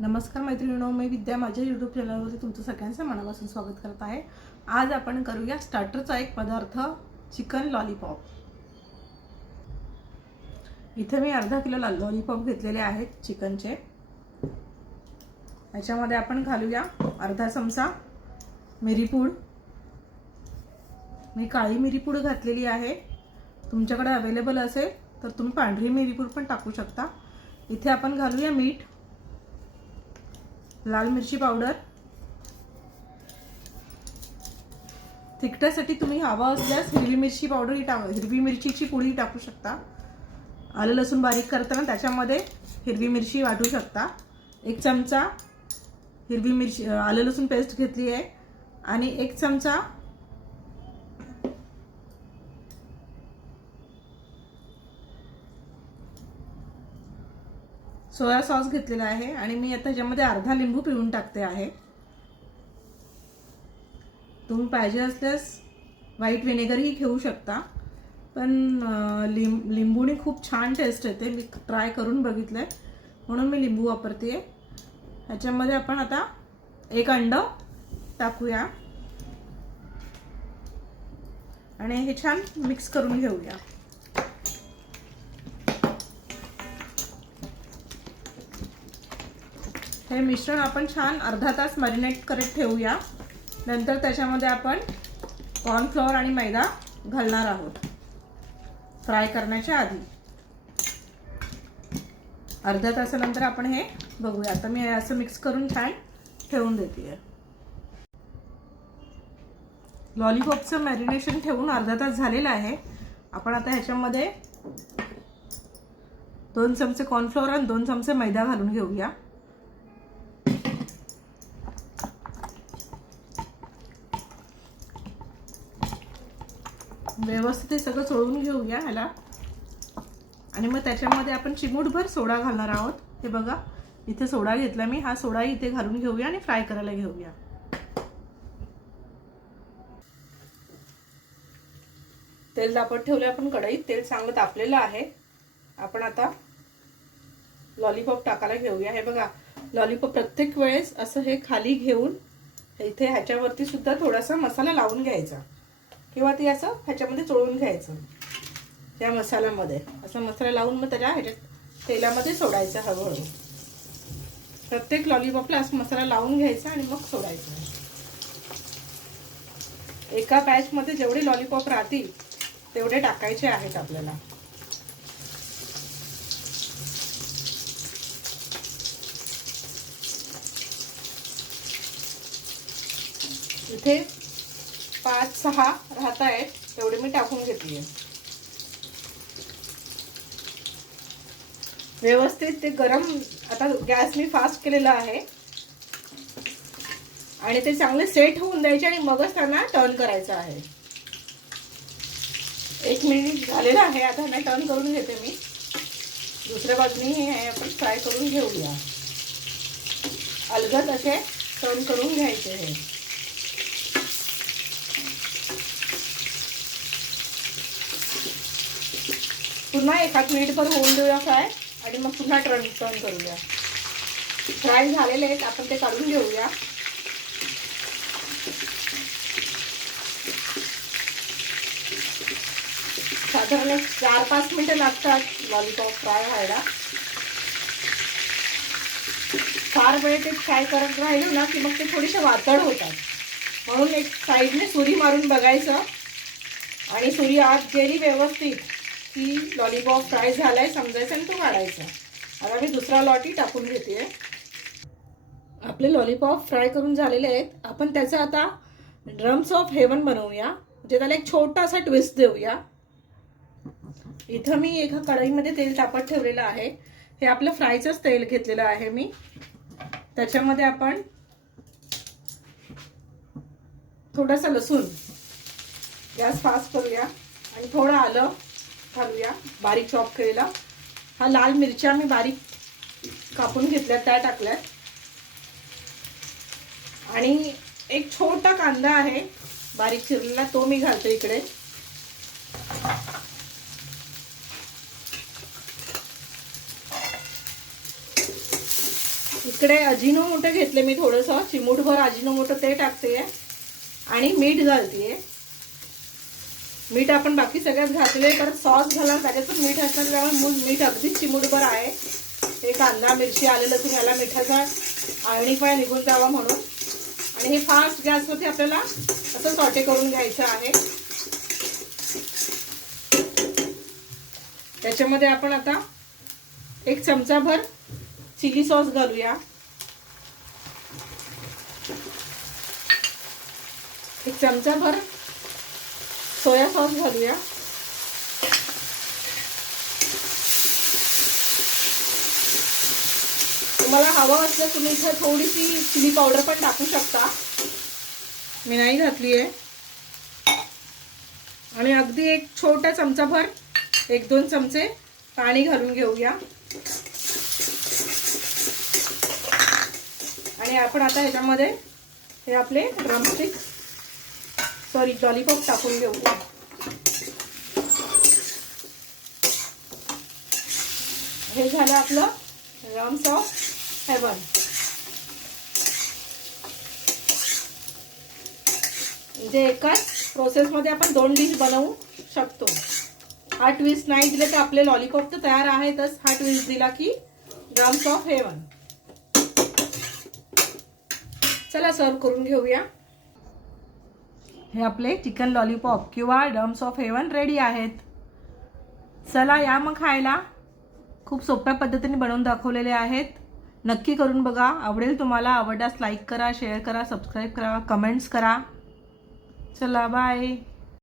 नमस्कार मैत्रिणींनो, मी विद्या माझ्या यूट्यूब चॅनलवरती तुमचं सगळ्यांचं मनापासून स्वागत करत आहे। आज आपण करूया स्टार्टरचा एक पदार्थ, चिकन लॉलीपॉप। इथे मी अर्धा किलो लॉलीपॉप घेतलेले आहेत चिकनचे। याच्यामध्ये आपण घालूया अर्धा चमचा मिरीपूड। मी काळी मिरीपूड घातलेली आहे, तुमच्याकडे अवेलेबल असेल तर तुम्ही पांढरी मिरीपूड पण टाकू शकता। इथे आपण घालूया मीठ, लाल मिरची पावडर, तिखटासाठी तुम्ही हवा असल्यास हिरवी मिरची पावडर हिरवी मिरचीची पुडी टाकू शकता। आलं लसूण बारीक करताना त्याच्यामध्ये हिरवी मिरची वाटू शकता। एक चमचा हिरवी मिरची आलं लसूण पेस्ट घेतली आहे आणि एक चमचा सोया सॉस घेतलेला आहे आणि मी आता ह्याच्यामध्ये अर्धा लिंबू पिळून टाकते आहे। तुम्ही पाहिजे असल्यास व्हाईट व्हिनेगरही घेऊ शकता, पण लिंबूने खूप छान टेस्ट येते। मी ट्राय करून बघितलंय म्हणून मी लिंबू वापरते। ह्याच्यामध्ये आपण आता एक अंड टाकूया आणि हे छान मिक्स करून घेऊया। हे मिश्रण आपण छान अर्धा तास मॅरिनेट करत ठेवूया। नंतर त्याच्यामध्ये आपण कॉर्नफ्लोअर आणि मैदा घालणार आहोत फ्राय करण्याच्या आधी। अर्ध्या तासानंतर आपण हे बघूया। आता मी असं मिक्स करून छान ठेवून देते। लॉलीपॉपचं मॅरिनेशन ठेवून अर्धा तास झालेला आहे। आपण आता ह्याच्यामध्ये 2 चमचे कॉर्नफ्लोअर आणि 2 चमचे मैदा घालून घेऊया। व्यवस्थित हे सगळं चोळून घेऊया ह्याला आणि मग त्याच्यामध्ये आपण चिमूटभर सोडा घालणार आहोत। हे बघा, इथे सोडा घेतला मी, हा सोडा इथे घालून घेऊया आणि फ्राय करायला घेऊया। तेल तापत ठेवले आपण कढईत, तेल चांगलं तापलेलं आहे। आपण आता लॉलीपॉप टाकायला घेऊया। हे बघा, लॉलीपॉप प्रत्येक वेळेस असं हे खाली घेऊन इथे ह्याच्यावरती सुद्धा थोडासा मसाला लावून घ्यायचा किंवा ती असं ह्याच्यामध्ये चोळून घ्यायचं। त्या मसाल्यामध्ये असं मसाला लावून मग त्याच्या ह्याच्यात तेलामध्ये सोडायचं हळूहळू। प्रत्येक लॉलीपॉपला असं मसाला लावून घ्यायचा आणि मग सोडायचं। एका बॅचमध्ये जेवढे लॉलीपॉप राहतील तेवढे टाकायचे आहेत आपल्याला। इथे 5-6 राहत आहेत, तेवढे मी टाकून घेतली। व्यवस्थित ते गरम, आता गॅस मी फास्ट केलेला आहे आणि ते चांगले सेट होऊन द्यायचे आणि मगच त्यांना टर्न करायचं आहे। 1 मिनिट झालेला आहे, आता मी टर्न करून घेते। मी दुसऱ्या बाजूने हे आपण फ्राय करून घेऊया। अलगद असे टर्न करून घ्यायचे हे। पुन्हा 1 मिनिटभर होऊन देऊया फ्राय आणि मग पुन्हा टर्न करूया। फ्राय झालेले आहेत, आपण ते काढून घेऊया। साधारण 4-5 मिनिटं लागतात लॉलीपॉप फ्राय व्हायला। फार वेळ ते फ्राय करत राहिलो ना की मग ते थोडेसे वातड होतात, म्हणून एक साईडने सुरी मारून बघायचं आणि सुरी आत गेली व्यवस्थित की लॉलीपॉप फ्राय झालाय समजायचं आणि तो काढायचा। आता मी दुसरा लॉटी टाकून घेते। आपले लॉलीपॉप फ्राय करून झालेले आहेत। आपण त्याचा आता ड्रम्स ऑफ हेवन बनवूया, म्हणजे त्याला एक छोटासा ट्विस्ट देऊया। इथं मी एका कढईमध्ये तेल तापत ठेवलेलं आहे। हे आपलं फ्रायचंच तेल घेतलेलं आहे मी। त्याच्यामध्ये आपण थोडासा लसूण, गॅस फास्ट करूया आणि थोडं आलं घालूया बारीक चॉप केलेला। हा लाल मिरच्या मी बारीक कापून घेतल्या, त्या टाकल्यात आणि एक छोटा कांदा आहे बारीक चिरलेला, तो मी घालते इकडे। इकडे अजिनोमोटो घेतले मी, थोडंसं चिमूटभर अजिनोमोटो ते टाकते आणि मीठ घालते. मीठ आपण बाकी सगळ्यात घातले, तर सॉस घाला त्याच्यातून मीठ असणार, त्यामुळे मीठ अगदी चिमूटभर आहे. हे कांदा मिरची आले लसूण याला मिठाचा आळणीपाय निघून जावा म्हणून. आणि हे फास्ट गॅसवरती आपल्याला असं सॉटे करून घ्यायचं आहे. त्याच्यामध्ये आपण आता 1 चमचाभर चिली सॉस घालूया. 1 चमचाभर सोया सॉस घालूया. तुम्हाला हवं असलं तुम्ही इथे थोडीशी चिली पावडर पण टाकू शकता, मी नाही घातली आहे. आणि अगदी 1 छोटा चमचाभर 1-2 चमचे पाणी घालून घेऊया. आणि आपण आता ह्याच्यामध्ये हे आपले लॉलीपॉप टाकून घेऊया. हे झालं आपलं ड्रम्स ऑफ हेवन. म्हणजे एकाच प्रोसेसमध्ये आपण 2 डिश बनवू शकतो. हा ट्विस्ट नाही दिले तर आपले लॉलीपॉप तर तयार आहेतच, हा ट्विस्ट दिला की ड्रम्स ऑफ हेवन. चला सर्व करून घेऊया. हे आपले चिकन लॉलीपॉप किंवा ड्रम्स ऑफ हेवन रेडी आहेत. चला या मग खायला. खूप सोप्या पद्धतीने बनवून दाखवलेले आहेत. नक्की करून बघा, आवडेल तुम्हाला. आवडल्यास लाईक करा, शेअर करा, सबस्क्राईब करा, कमेंट्स करा. चला बाय.